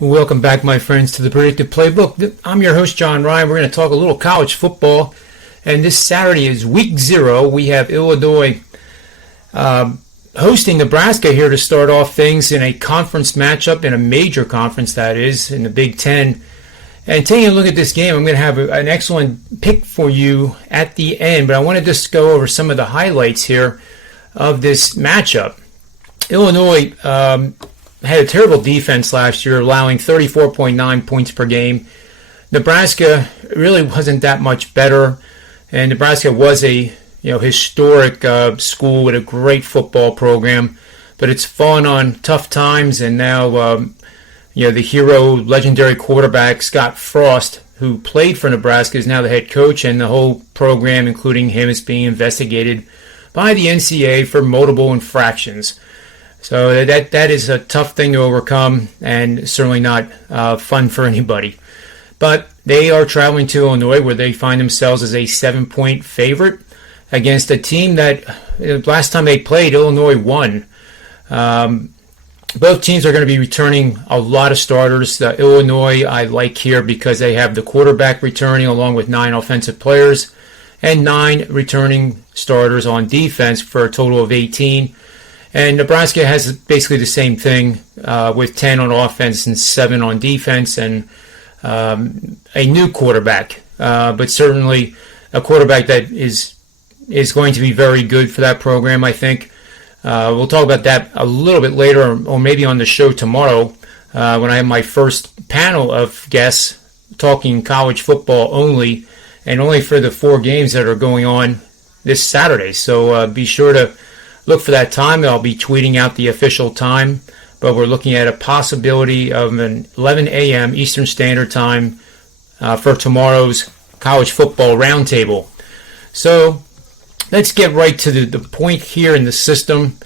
Welcome back, my friends, to the Predictive Playbook. I'm your host, John Ryan. We're going to talk a little college football. And this Saturday is week 0. We have Illinois hosting Nebraska here to start off things in a conference matchup, in a major conference, that is, in the Big Ten. And taking a look at this game, I'm going to have an excellent pick for you at the end. But I want to just go over some of the highlights here of this matchup. Illinois had a terrible defense last year, allowing 34.9 points per game. Nebraska really wasn't that much better, and Nebraska was a historic school with a great football program, but it's fallen on tough times, and now the hero, legendary quarterback Scott Frost, who played for Nebraska, is now the head coach, and the whole program, including him, is being investigated by the NCAA for multiple infractions. So that is a tough thing to overcome, and certainly not fun for anybody. But they are traveling to Illinois, where they find themselves as a 7-point favorite against a team that last time they played, Illinois won. Both teams are going to be returning a lot of starters. Illinois I like here because they have the quarterback returning along with 9 offensive players and 9 returning starters on defense for a total of 18. And Nebraska has basically the same thing with 10 on offense and 7 on defense, and a new quarterback, but certainly a quarterback that is going to be very good for that program, I think. We'll talk about that a little bit later, or maybe on the show tomorrow when I have my first panel of guests talking college football only, and only for the 4 games that are going on this Saturday. So be sure to look for that time. I'll be tweeting out the official time, but we're looking at a possibility of an 11 a.m. Eastern Standard Time for tomorrow's college football roundtable. So let's get right to the point here in the system.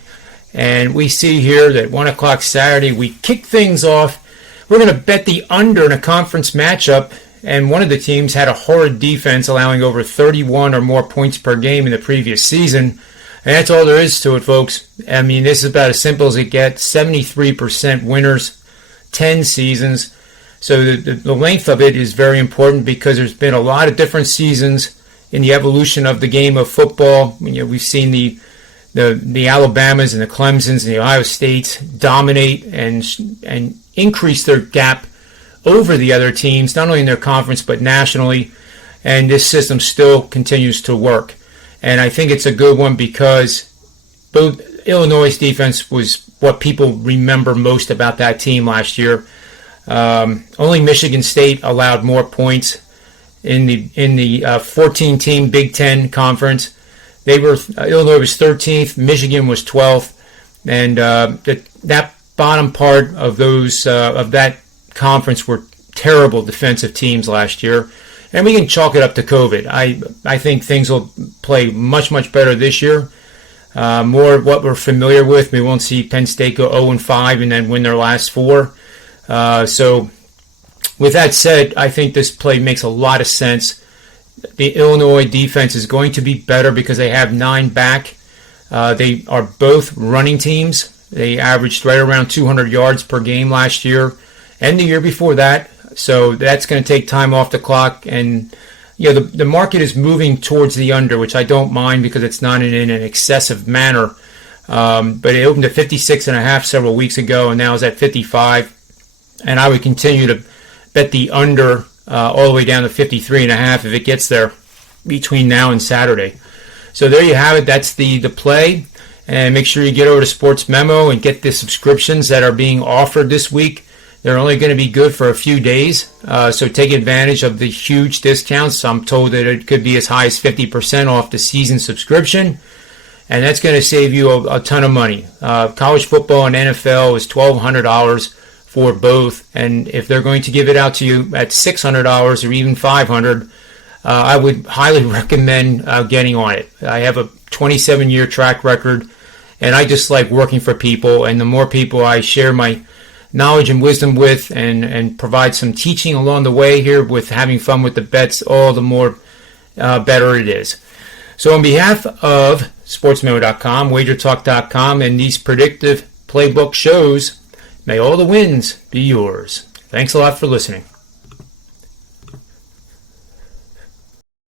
And we see here that 1 o'clock Saturday, we kick things off. We're going to bet the under in a conference matchup, and one of the teams had a horrid defense, allowing over 31 or more points per game in the previous season. And that's all there is to it, folks. I mean, this is about as simple as it gets. 73% winners, 10 seasons. So the length of it is very important because there's been a lot of different seasons in the evolution of the game of football. We've seen the Alabamas and the Clemsons and the Ohio States dominate and increase their gap over the other teams, not only in their conference but nationally. And this system still continues to work. And I think it's a good one because both Illinois' defense was what people remember most about that team last year. Only Michigan State allowed more points in the 14-team Big Ten conference. Illinois was 13th, Michigan was 12th, and that bottom part of that conference were terrible defensive teams last year. And we can chalk it up to COVID. I think things will play much, much better this year. More of what we're familiar with. We won't see Penn State go 0-5 and then win their last 4. So with that said, I think this play makes a lot of sense. The Illinois defense is going to be better because they have 9 back. They are both running teams. They averaged right around 200 yards per game last year and the year before that. So that's going to take time off the clock, and the market is moving towards the under, which I don't mind because it's not in an excessive manner. But it opened at 56.5 several weeks ago, and now is at 55. And I would continue to bet the under all the way down to 53.5 if it gets there between now and Saturday. So there you have it. That's the play. And make sure you get over to Sports Memo and get the subscriptions that are being offered this week. They're only going to be good for a few days, so take advantage of the huge discounts. I'm told that it could be as high as 50% off the season subscription, and that's going to save you a ton of money. College football and NFL is $1,200 for both, and if they're going to give it out to you at $600 or even $500, I would highly recommend getting on it. I have a 27-year track record, and I just like working for people, and the more people I share my knowledge and wisdom with and provide some teaching along the way here with having fun with the bets, all the more better it is. So on behalf of sportsmemo.com, wagertalk.com, and these predictive playbook shows, may all the wins be yours. Thanks a lot for listening.